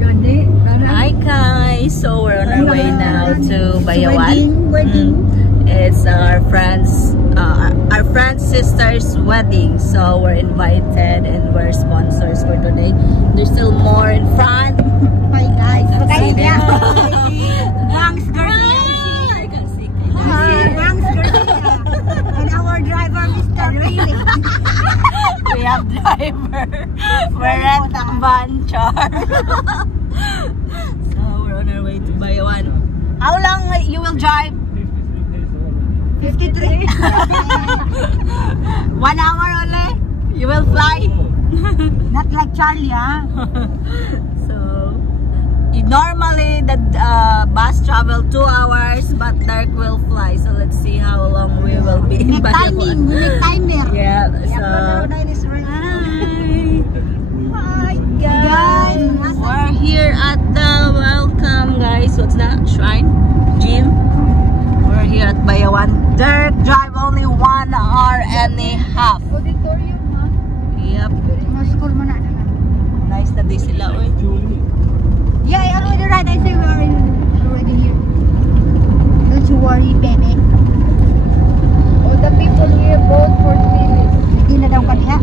Hi guys, so we're on our way now to Bayawan. It's our friend's sister's wedding, so we're invited and we're sponsors for today. There's still more in front. Hi guys, I can see. And our driver, Mr. Riley. We have driver. We're at van, Char. So we're on our way to Bayawan. How long you will drive? 53. 1 hour only? You will fly? Not like Charlie, huh? So normally the bus travel 2 hours, but Dirk will fly. So let's see how long we will be in Bayawan. We make timer. Yeah. So hi guys. We're here at the welcome, guys. What's that? Shrine? Gym? We're here at Bayawan. Dirk drive only 1 hour and a half. Yep. Nice na di sila, oy. Yeah, I already right. I say we're already here. Don't you worry, baby. All the people here vote for Phyllis. Hindi na daw kaniya.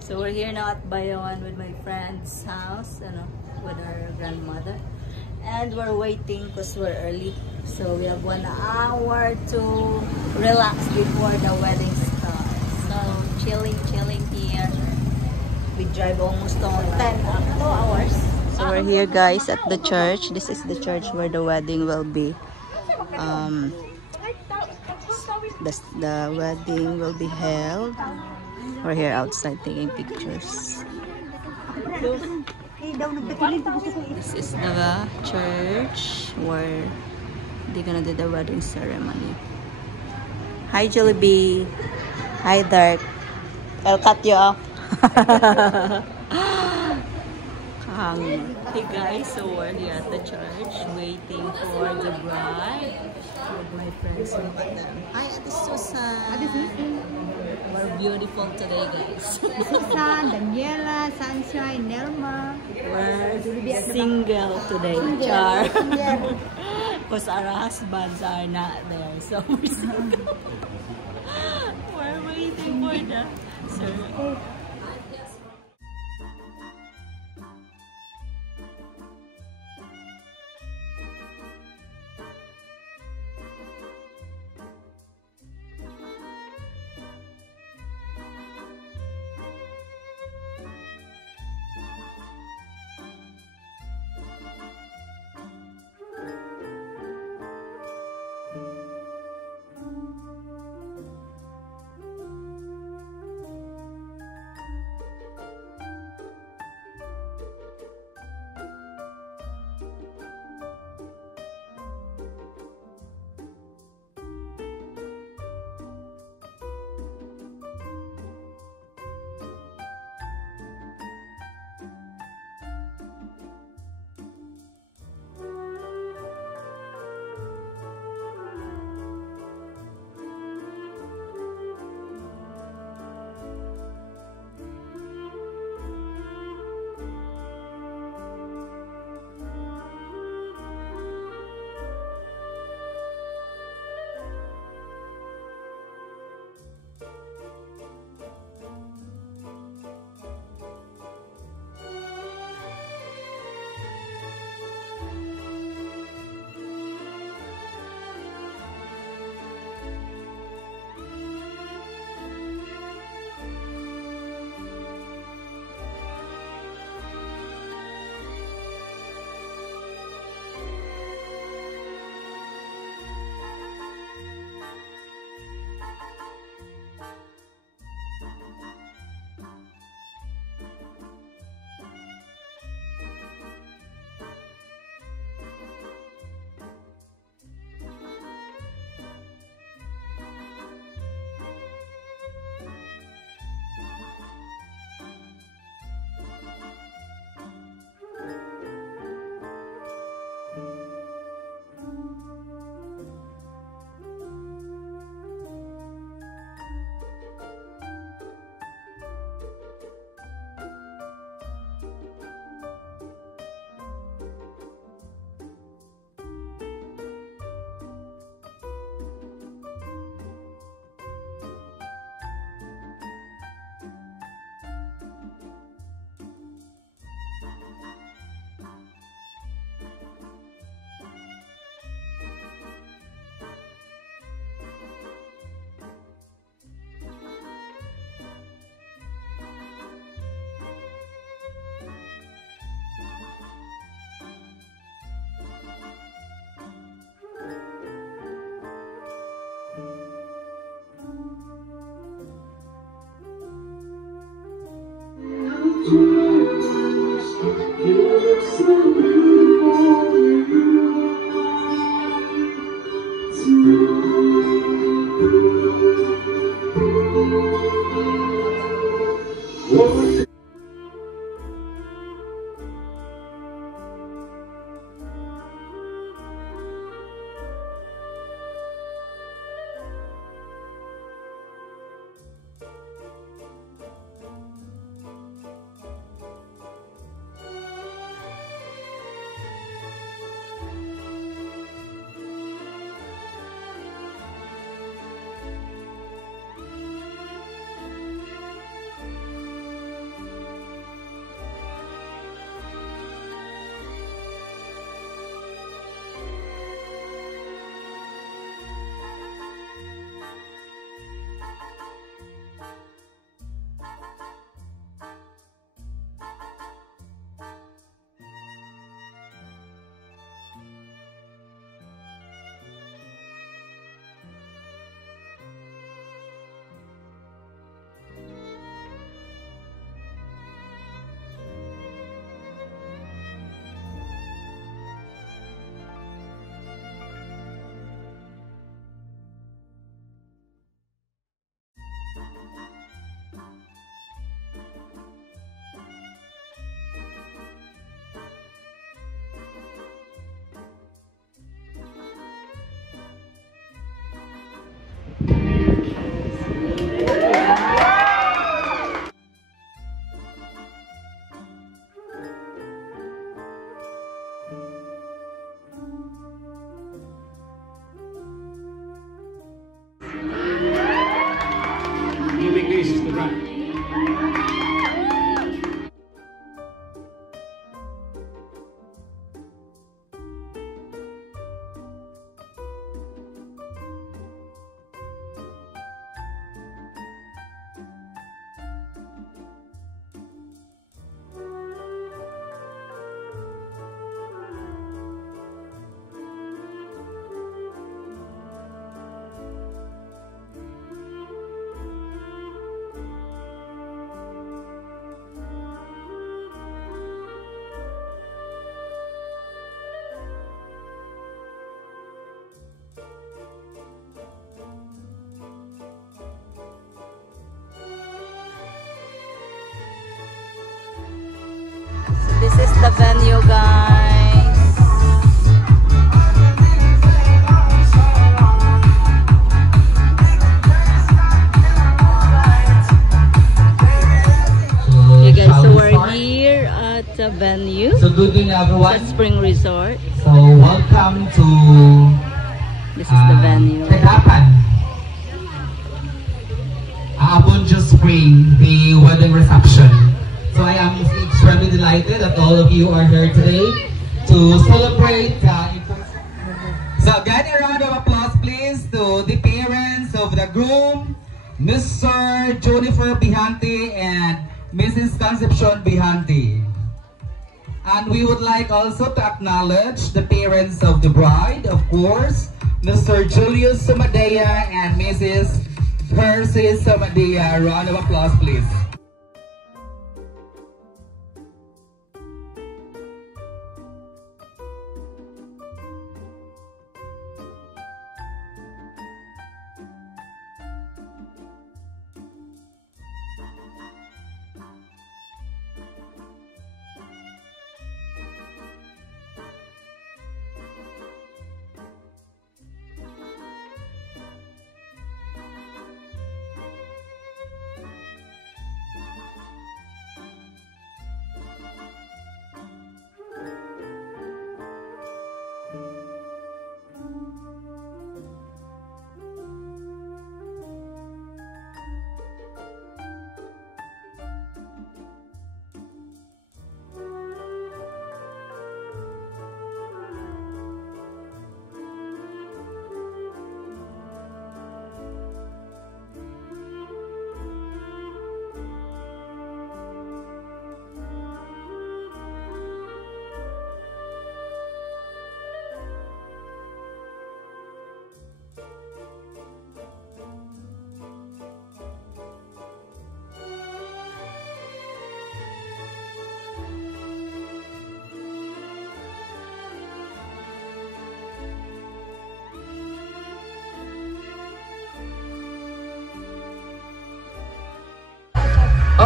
So we're here now at Bayawan with my friend's house, with our grandmother. And we're waiting because we're early. So we have 1 hour to relax before the wedding starts. So chilling here. We drive almost on 2 hours. So we're here, guys, at the church. This is the church where the wedding will be. The wedding will be held. We're here outside taking pictures. This is the church where they're gonna do the wedding ceremony. Hi Jollibee. Hi Dirk. I'll cut you off. Hey guys, so we're here at the church waiting for the bride. With my friends, look at them. Hi Ate Susan. We're beautiful today, guys. Susan, Daniela, Sunshine, Nelma. We're single today, Char. Because our husbands are not there, so we're single. We're waiting for the ceremony. This is the venue, guys. Okay guys, so we're here at the venue. So good evening everyone. At Spring Resort. So welcome to This is the venue. Tekapan. Abunjo Spring, the wedding reception. So I am extremely delighted that all of you are here today to celebrate. So get a round of applause please to the parents of the groom, Mr. Jennifer Bihante and Mrs. Concepcion Bihante. And we would like also to acknowledge the parents of the bride, of course, Mr. Julius Somadea and Mrs. Percy Somadea. Round of applause please.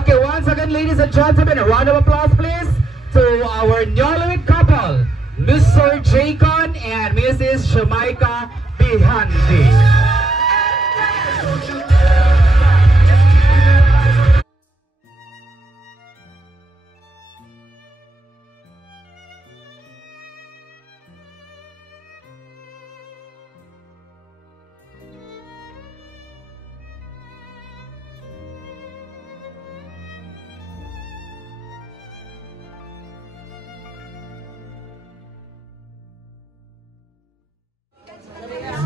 Okay, once again, ladies and gentlemen, a round of applause, please, to our newlywed couple, Mr. Jaycon and Mrs. Jamaica Bihandi.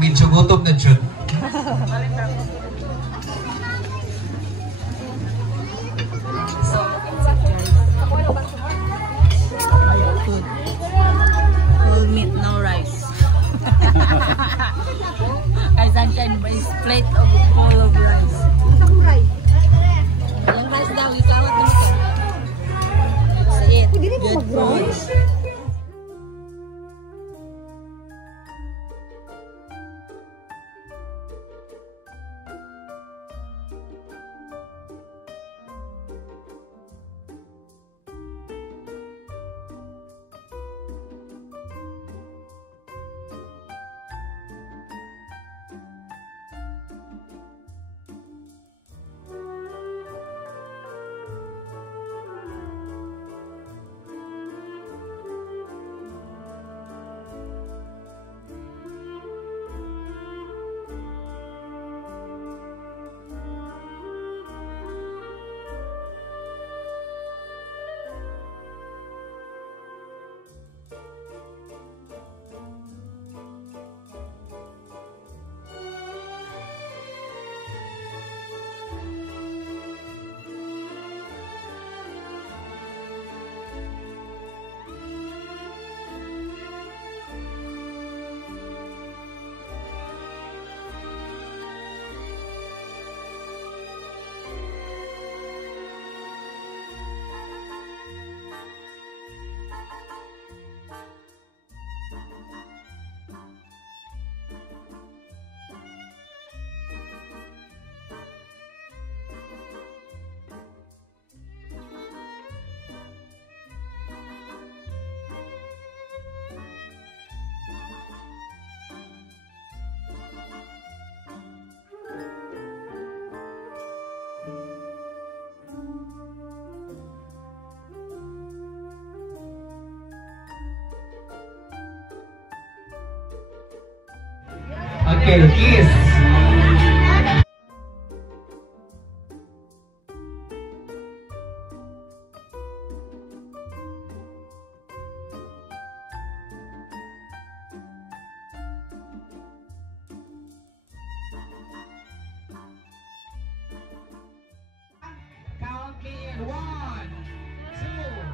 Medyo gutom na dyan. Food. Full meat, no rice. Guys, I'm trying to plate of full of rice. Yung rice daw, ikawat mo. That's it. Good food. Okay, kiss. Count me in. 1, 2.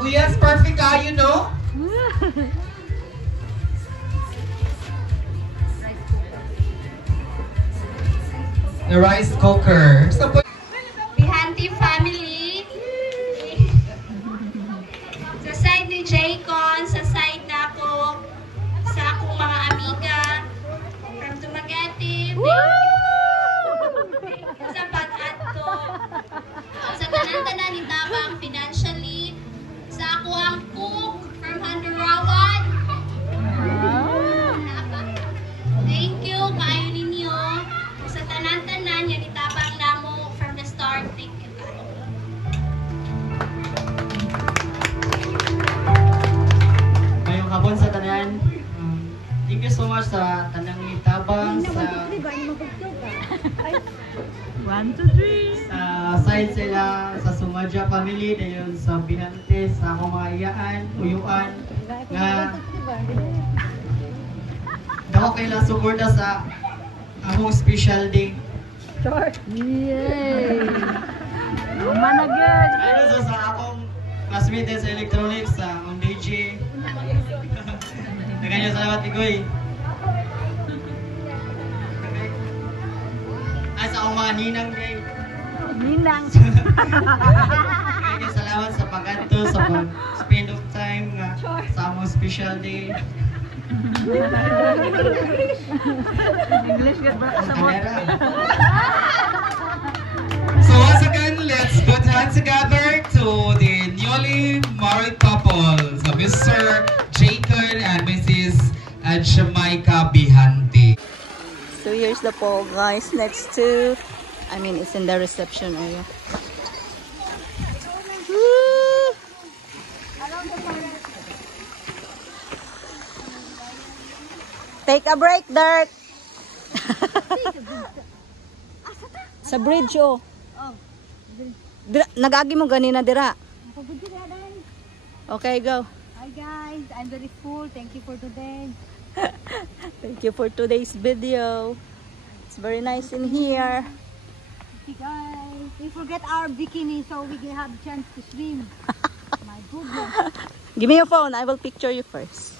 Oh yes, perfect you know? The rice cooker. Bihanti family. Sa side ni Jaycon, sa side na ako, sa akong mga amiga. From Dumaguete. Thank you sa pag-adto. Sa tanan-tanan ni Tabang financially. Sa ako ang cook from Handurawan. Thank you, kayo ninyo. Sa tanan-tanan, yan itabang namo from the start. Thank you, kayo. Ngayong hapon sa tanan, thank you so much sa tanang itabang, sa 1, 2, 3. sa side sila, sa Sumadya family, dayon sa Binante, sa akong mga iyaan, uyuan, nga dako kaila suporta sa among special day. Yay! Naman agad. Ano sa akong classmate sa electronics, sa akong DJ. Naganyo salamat, Igoy. Ay, sa akong mga ninang day. Ninang. Kaya salamat sa pag-adto, sa pag-spend of time nga sa among special day. English ka ba? So once again, let's put hands together to the newly married couple. So Mr. Jaycon and Mrs. Jamaica Bihanti. So here's the pole, guys. Next to, it's in the reception area. Woo! Take a break, Dirk. Sa bridge, oh. Nagagi mo ganina, dira. Okay, go. Hi guys, I'm very full. Thank you for today. Thank you for today's video. It's very nice in here. Okay guys, we forget our bikini so we can have a chance to swim. My goodness. Give me your phone. I will picture you first.